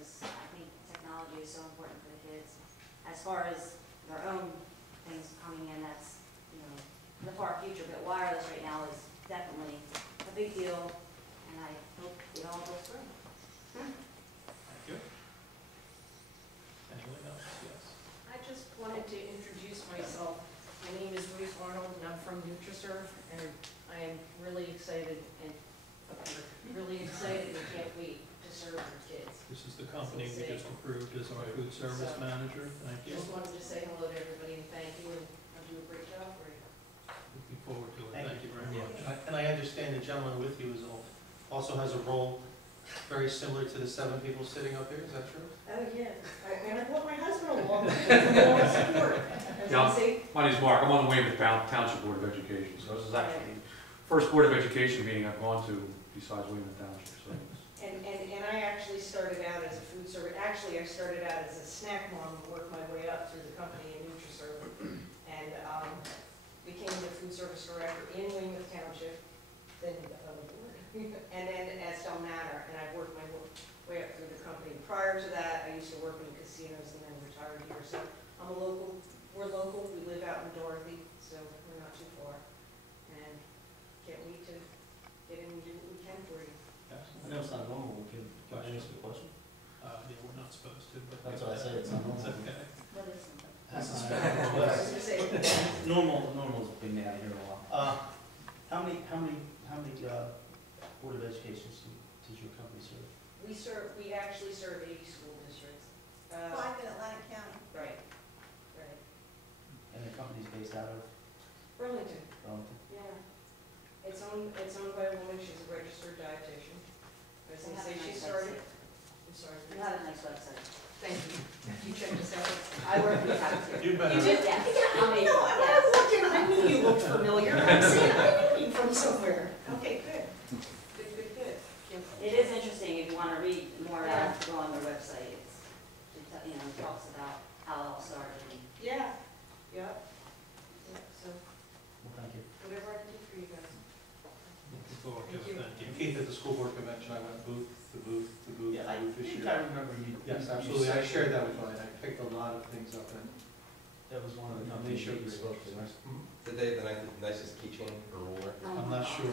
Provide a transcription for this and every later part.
because I think technology is so important for the kids. As far as their own things coming in, that's, you know, the far future, but wireless right now is definitely a big deal, and I hope it all goes through. Thank you. Anyone else? Yes. I just wanted to introduce myself. My name is Ruth Arnold, and I'm from NutriServe, and I am really excited and can't wait to serve our kids. This is the company we just approved as our food service manager. Thank you. Just wanted to say hello to everybody and thank you, and I'll do a great job for you. Looking forward to it. Thank you very much. And I understand the gentleman with you also has a role very similar to the 7 people sitting up here. Is that true? Oh, yeah. And I brought my husband along for moral support. Yeah, my name's Mark. I'm on the Weymouth Township Board of Education. So this is actually the first Board of Education meeting I've gone to besides Weymouth Township. So And I actually started out as a food service. Actually, I started out as a snack mom and worked my way up through the company in NutriServe, and became the food service director in Weymouth Township, then on the board, and then as Del Manor, and I've worked my way up through the company. Prior to that, I used to work in casinos and then retired here. So I'm a local. We're local. We live out in Dorothy, so we're not too far, and can't wait to get in and do what we can for you. I know it's not normal. Can I ask a question? Yeah, we're not supposed to, but That's what I said. It's not normal. it's okay. What is it? I was gonna say, Normal's been out here a while. How many Board of Educations does your company serve? we actually serve 80 school districts. 5 in Atlantic County. Right. And the company's based out of Burlington, Burlington? yeah. It's owned by a woman, she's a registered dietitian. I was gonna say she started, I'm sorry. You have a nice website. Thank you. You checked us out. I work with you. You better. You did? Yeah. Yeah, you know, when I walked in, I knew you looked familiar. I'm saying, I knew you from somewhere. Okay, good. Good. It is interesting if you want to read more about it, go on their website. You know, it talks about how it all started. Yeah, so Well, thank you. whatever I can do for you guys. Looking forward to Thank you. it. Thank you. Keith, at the school board convention, I went booth to booth Yeah, I this think year. I remember you. Yes, you absolutely. I said shared that with Ryan. I picked a lot of things up and That was one of the they companies showed you great spoke to. interest. Did they have the nicest keychain or ruler? I'm not sure.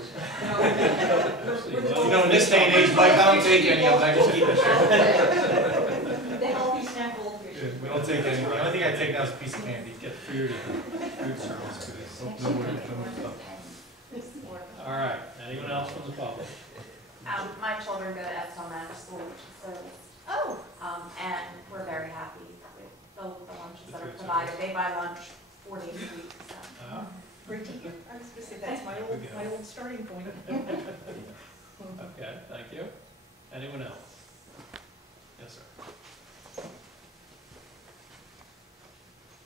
You know, in this day and age, Mike, I don't take any of it. I just keep it short. The healthy snack goldfish. We don't take any. The only thing I take now is a piece of candy. Get food service. No more. All right. Anyone else from the public? My children go to Absecon School, which is service. Oh, And we're very happy with the lunches that are provided. They buy lunch 4 days a week, so. Great to hear. I was gonna say, that's my old starting point. Okay, thank you. Anyone else? Yes, sir.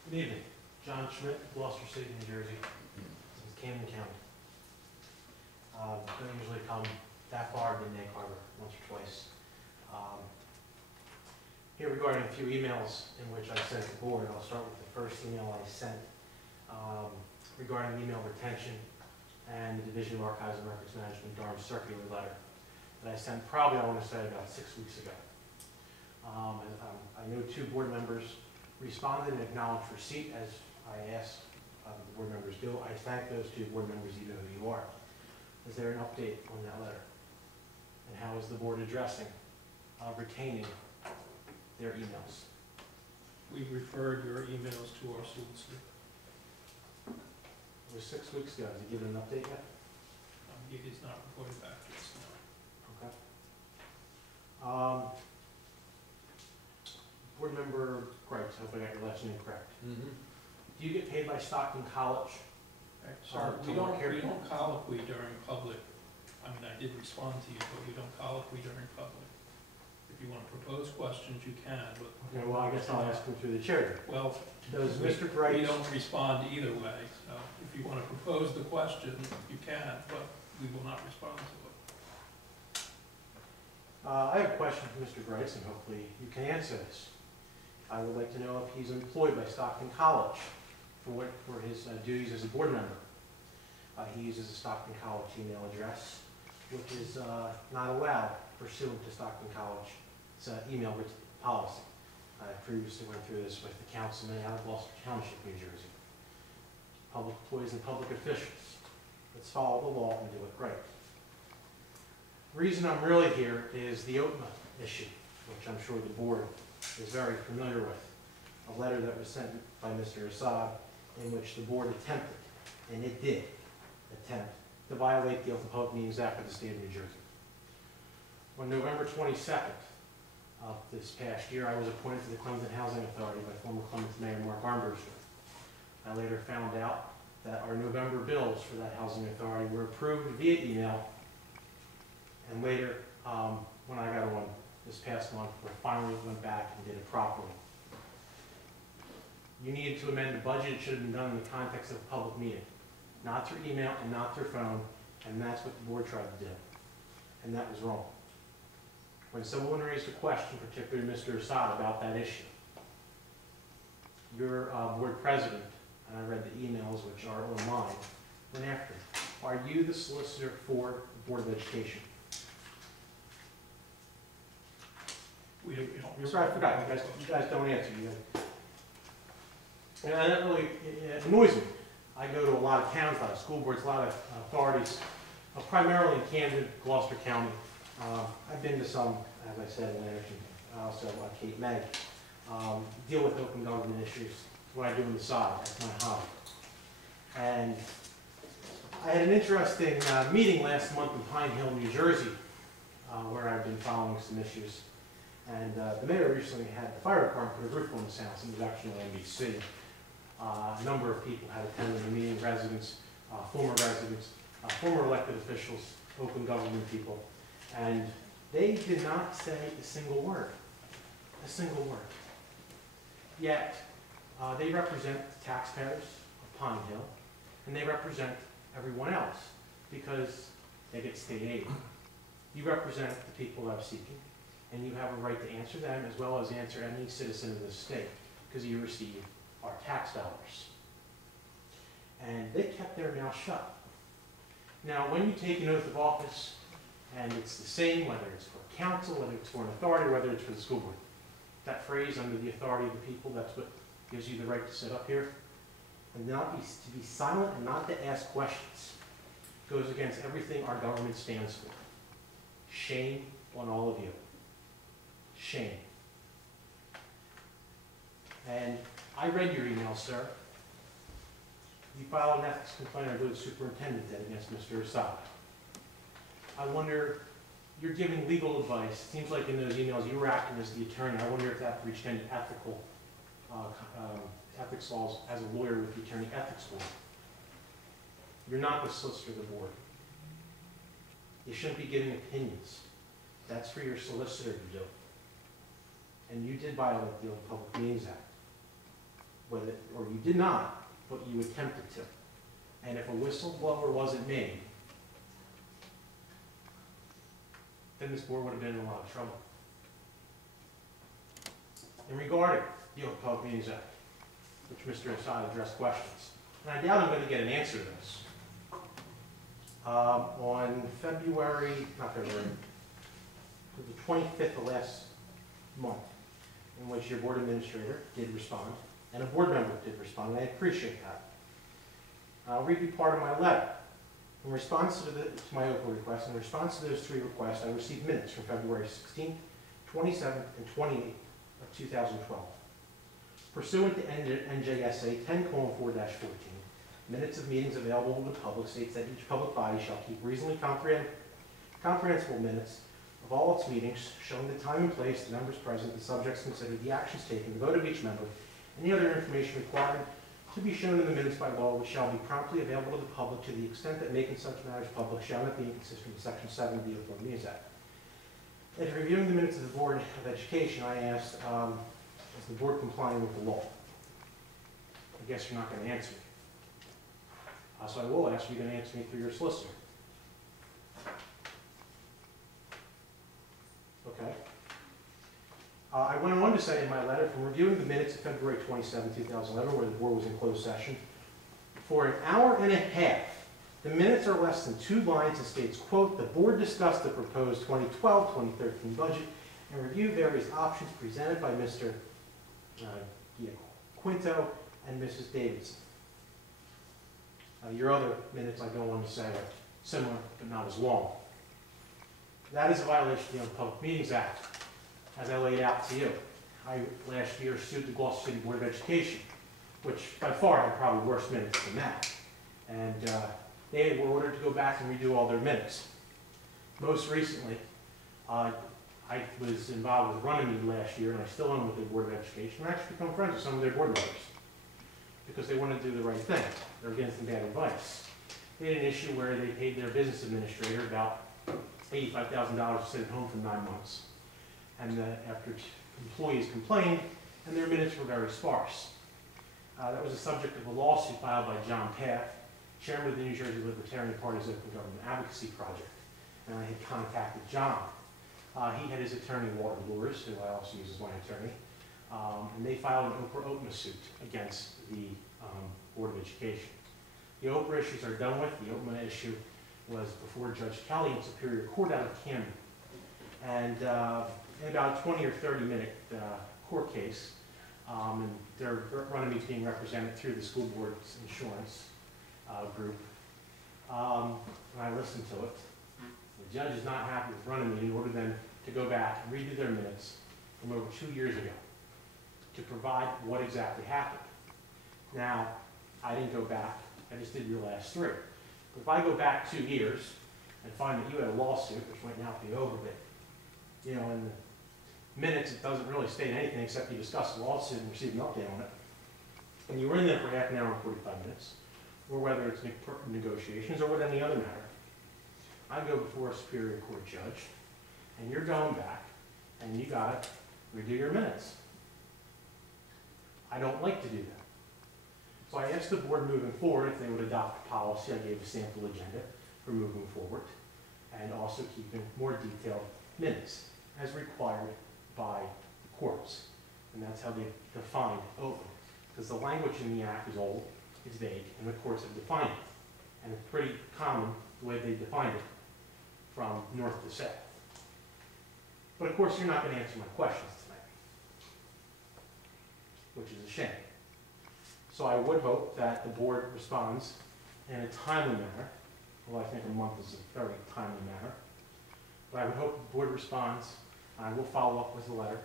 Good evening. John Schmidt, Gloucester City, New Jersey. This is Camden County. Don't usually come that far, been to Egg Harbor once or twice. Here regarding a few emails in which I sent the board, I'll start with the first email I sent regarding email retention and the Division of Archives and Records Management Durham circular letter that I sent probably, I want to say, about 6 weeks ago. I know 2 board members responded and acknowledged receipt, as I asked the board members do. I thank those 2 board members, you know who you are. Is there an update on that letter? And how is the board addressing retaining their emails? We referred your emails to our solicitor. It was 6 weeks ago. Has he given an update yet? He is not reporting back to us now. Okay. Board member Gripes, I hope I got your last name correct. Do you get paid by Stockton College? Sir, to we work here? don't colloquy during public. I mean, I did respond to you, but we don't colloquy during public. If you want to propose questions, you can, but. Okay, well, I guess I'll ask him through the chair. Well, Does we Mr. Gripes? don't respond either way, so if you want to propose the question, you can, but we will not respond to it. I have a question for Mr. Gripes, and hopefully you can answer this. I would like to know if he's employed by Stockton College for his duties as a board member. He uses a Stockton College email address, which is not allowed pursuant to Stockton College It's an email policy. I previously went through this with the councilman out of Gloucester Township, New Jersey. Public employees and public officials. Let's follow the law and do it right. The reason I'm really here is the OPMA issue, which I'm sure the board is very familiar with. A letter that was sent by Mr. Assad in which the board attempted, and it did attempt, to violate the Open Public Meetings Act of the state of New Jersey. On November 22nd of this past year, I was appointed to the Clemson Housing Authority by former Clemson Mayor Mark Armbruster. I later found out that our November bills for that housing authority were approved via email, and later, when I got on this past month, we finally went back and did it properly. You needed to amend the budget. It should have been done in the context of a public meeting, not through email and not through phone, and that's what the board tried to do, and that was wrong. When someone raised a question, particularly Mr. Assad, about that issue, your board president, and I read the emails which are online, went after him. Are you the solicitor for the Board of Education? We don't. You're sorry, I forgot. You guys don't answer. And that really it annoys me. I go to a lot of towns, a lot of school boards, a lot of authorities, primarily in Camden, Gloucester County. I've been to some, as I said, in Anderson, also Cape May. Deal with open government issues. It's what I do on the side. That's my hobby. And I had an interesting meeting last month in Pine Hill, New Jersey, where I've been following some issues. And the mayor recently had the fire department put a roof on his house, and it was actually on NBC. A number of people had attended the meeting, residents, former elected officials, open government people, and they did not say a single word. A single word. Yet, they represent the taxpayers of Pine Hill, and they represent everyone else because they get state aid. You represent the people of Absecon, and you have a right to answer them as well as answer any citizen of this state because you receive our tax dollars. And they kept their mouth shut. Now, when you take an oath of office, and it's the same whether it's for council, whether it's for an authority, whether it's for the school board, that phrase, under the authority of the people, that's what gives you the right to sit up here. And to be silent and not to ask questions goes against everything our government stands for. Shame on all of you. Shame. And I read your email, sir. You filed an ethics complaint, I believe the superintendent did, against Mr. Assad. I wonder, you're giving legal advice. It seems like in those emails you were acting as the attorney. I wonder if that breached any ethics laws as a lawyer with the attorney ethics law. You're not the solicitor of the board. You shouldn't be giving opinions. That's for your solicitor to do. And you did violate the Open Public Meetings Act. Whether, or you did not, but you attempted to. And if a whistleblower wasn't made, then this board would have been in a lot of trouble. In regarding the Open Public Meetings Act, which Mr. Assad addressed questions, and I doubt I'm going to get an answer to this. On the 25th of last month, in which your board administrator did respond, and a board member did respond, and I appreciate that. I'll read you part of my letter. In response to my open request, in response to those three requests, I received minutes from February 16th, 27th, and 28th of 2012. Pursuant to NJSA 10:4-14, minutes of meetings available to the public states that each public body shall keep reasonably comprehensible minutes of all its meetings, showing the time and place, the members present, the subjects considered, the actions taken, the vote of each member, and the other information required to be shown in the minutes by law, which shall be promptly available to the public to the extent that making such matters public shall not be inconsistent with Section 7 of the Open Public Meetings Act. After reviewing the minutes of the Board of Education, I asked, is the board complying with the law? I guess you're not going to answer me. So I will ask you, you're going to answer me through your solicitor. Okay. I went on to say in my letter, from reviewing the minutes of February 27, 2011, where the board was in closed session, for an hour and a half, the minutes are less than 2 lines and states, quote, the board discussed the proposed 2012-2013 budget and review various options presented by Mr. Quinto and Mrs. Davidson. Your other minutes, I don't want to say, are similar but not as long. That is a violation of the Public Meetings Act, as I laid out to you. I last year sued the Gloucester City Board of Education, which by far had probably worse minutes than that. And they were ordered to go back and redo all their minutes. Most recently, I was involved with Runnymede last year, and I still am with the Board of Education. I've actually become friends with some of their board members because they want to do the right thing. They're against some bad advice. They had an issue where they paid their business administrator about $85,000 to sit at home for 9 months. And after employees complained, and their minutes were very sparse. That was the subject of a lawsuit filed by John Path, chairman of the New Jersey Libertarian Party's Open Government Advocacy Project. And I had contacted John. He had his attorney, Walter Lewis, who I also use as my attorney, and they filed an OPMA suit against the Board of Education. The OPMA issues are done with. The OPMA issue was before Judge Kelly in Superior Court out of Camden. And in about a 20 or 30-minute court case, and they're Runnymede being represented through the school board's insurance group. And I listened to it. The judge is not happy with Runnymede and ordered them to go back and redo their minutes from over 2 years ago to provide what exactly happened. Now, I didn't go back. I just did your last 3. But if I go back 2 years and find that you had a lawsuit, which might now be over, but in the minutes it doesn't really state anything except you discussed the lawsuit and received an update on it, and you were in there for half an hour and 45 minutes, or whether it's negotiations or with any other matter, I go before a Superior Court judge, and you're going back, and you got to redo your minutes. I don't like to do that. So I asked the board moving forward if they would adopt a policy. I gave a sample agenda for moving forward, and also keeping more detailed minutes as required by the courts. And that's how they define open. Because the language in the act is old, it's vague, and the courts have defined it. And it's pretty common the way they define it from north to south. But of course, you're not going to answer my questions tonight, which is a shame. So I would hope that the board responds in a timely manner, although I think a month is a very timely manner. But I would hope the board responds. I will follow up with a letter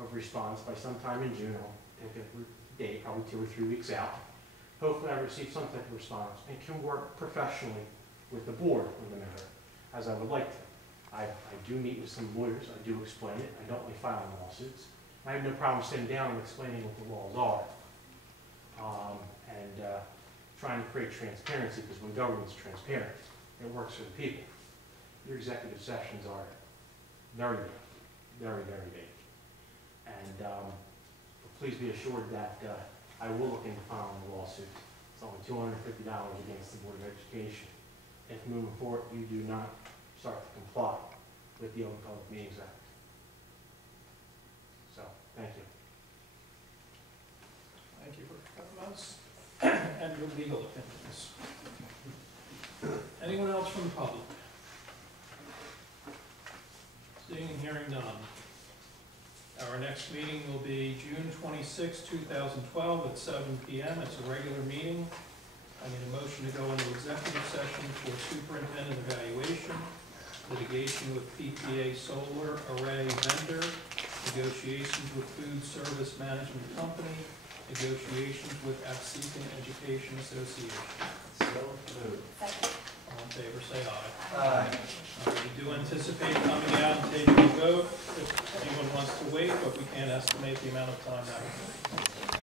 of response by sometime in June. I'll take a date, probably 2 or 3 weeks out. Hopefully I receive some type of response and can work professionally with the board on the matter, as I would like to. I do meet with some lawyers. I do explain it. I don't like filing lawsuits. I have no problem sitting down and explaining what the laws are. And trying to create transparency, because when government's transparent, it works for the people. Your executive sessions are very vague, very, very vague. And please be assured that I will look into filing a lawsuit. It's only $250 against the Board of Education if moving forward you do not start to comply with the Open Public Meetings Act. So, thank you. Thank you for your comments and your legal opinions. Anyone else from the public? Seeing and hearing none. Our next meeting will be June 26, 2012 at 7 p.m. It's a regular meeting. I need a motion to go into executive session for superintendent evaluation, litigation with PPA solar array vendor, negotiations with food service management company, negotiations with Absecon Education Association. So moved. All in favor, say aye. Aye. We do anticipate coming out and taking a vote if anyone wants to wait, but we can't estimate the amount of time that will take.